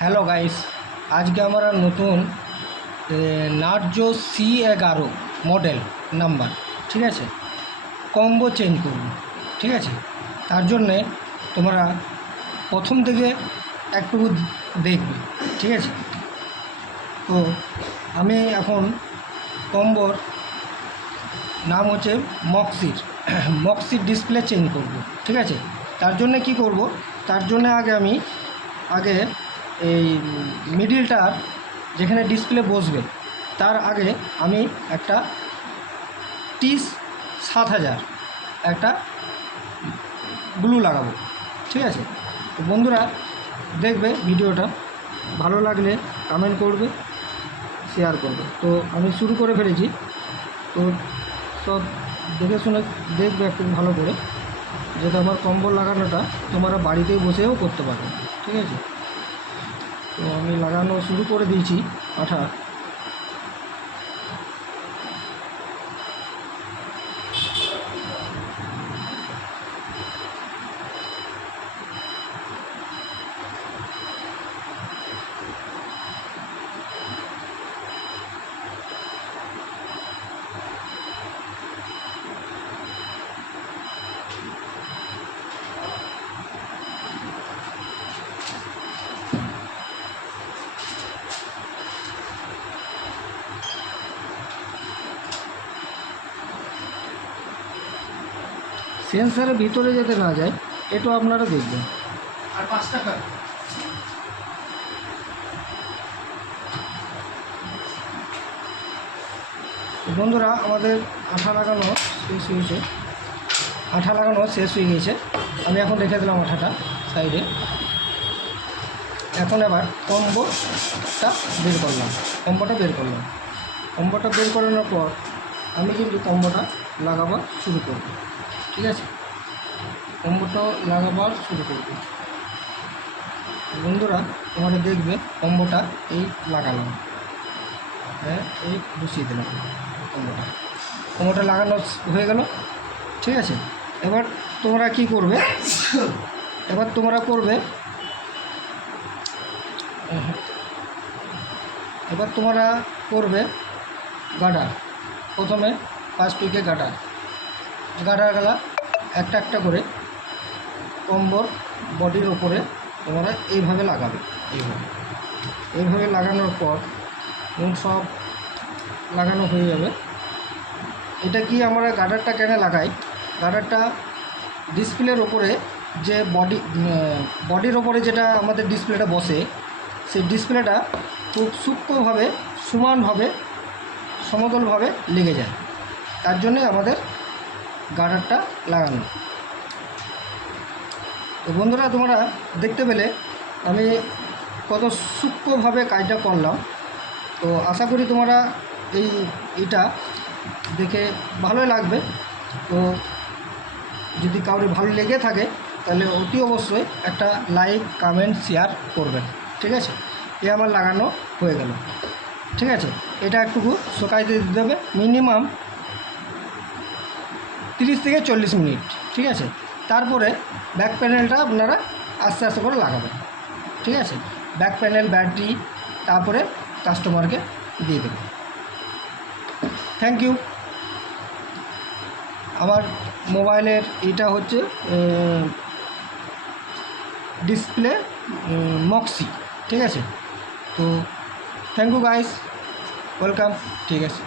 Hello guys, আজকে আমরা নতুন নার্জো C11 মডেল নাম্বার, ঠিক আছে, কম্বো চেঞ্জ করব। ঠিক আছে, তার জন্যে তোমরা প্রথম থেকে একটু দেখবে। ঠিক আছে, তো আমি এখন কম্বোর নাম হচ্ছে মক্সির ডিসপ্লে চেঞ্জ করব। ঠিক আছে, তার জন্য কি করব, তার জন্য আগে এই মিডিলটার যেখানে ডিসপ্লে বসবে তার আগে আমি একটা T7000 একটা গ্লু লাগাবো। ঠিক আছে, তো বন্ধুরা দেখবে ভিডিওটা, ভালো লাগলে কমেন্ট করবে, শেয়ার করবে। তো আমি শুরু করে ফেলেছি, তো সব দেখে শুনে দেখবে একটু ভালো করে, যাতে আমার কম্বল লাগানোটা তোমরা বাড়িতেই বসেও করতে পারবে। ঠিক আছে, তো আমি লাগানো শুরু করে দিয়েছি আঠা। সেন্সারের ভিতরে যাতে না যায় এটা আপনারা দেখবেন। আর 5 টাকা বন্ধুরা, আমাদের আঠা লাগানো শেষ হয়ে গেছে। আমি এখন রেখে দিলাম আঠাটা সাইডে। এখন এবার কম্বোটা বের করলাম। কম্বোটা বের করানোর পর আমি কিন্তু কম্বোটা লাগাবার শুরু করব। ঠিক আছে, কম্বোটা লাগাবার শুরু করব। বন্ধুরা তোমরা দেখবে কম্বোটা এই লাগালাম, হ্যাঁ, এই বসিয়ে দিলাম। কম্বোটা লাগানো হয়ে গেল। ঠিক আছে, এবার তোমরা কি করবে, এবার তোমরা করবে গার্ডার। প্রথমে 5 পিকে গার্ডারগুলা একটা করে কম্বোর বডির ওপরে তোমরা এইভাবে লাগাবে। এইভাবে লাগানোর পর সব লাগানো হয়ে যাবে। এটা কি আমরা গার্ডারটা কেন লাগাই, গার্ডারটা ডিসপ্লের ওপরে যে বডির ওপরে যেটা আমাদের ডিসপ্লেটা বসে, সেই ডিসপ্লেটা খুব সূক্ষ্মভাবে, সমানভাবে, সমতলভাবে লেগে যায়। তার জন্যে আমাদের গার্ডারটা লাগানো। তো বন্ধুরা তোমরা দেখতে পেলে আমি কত সূক্ষ্মভাবে কাজটা করলাম। তো আশা করি তোমরা এইটা দেখে ভালোই লাগবে। তো যদি কাউরে ভালো লেগে থাকে তাহলে অতি অবশ্যই একটা লাইক, কমেন্ট, শেয়ার করবেন। ঠিক আছে, এ আমার লাগানো হয়ে গেল। ঠিক আছে, এটা একটুকু শুকাইতে দিতে হবে, মিনিমাম 30 থেকে 40 মিনিট। ঠিক আছে, তারপরে ব্যাক প্যানেলটা আপনারা আস্তে আস্তে করে লাগাবেন। ঠিক আছে, ব্যাক প্যানেল, ব্যাটারি, তারপরে কাস্টমারকে দিয়ে দেবেন। Thank you. আমার মোবাইলের এটা হচ্ছে ডিসপ্লে মক্সি। ঠিক আছে, তো থ্যাংক ইউ গাইস, ওয়েলকাম। ঠিক আছে।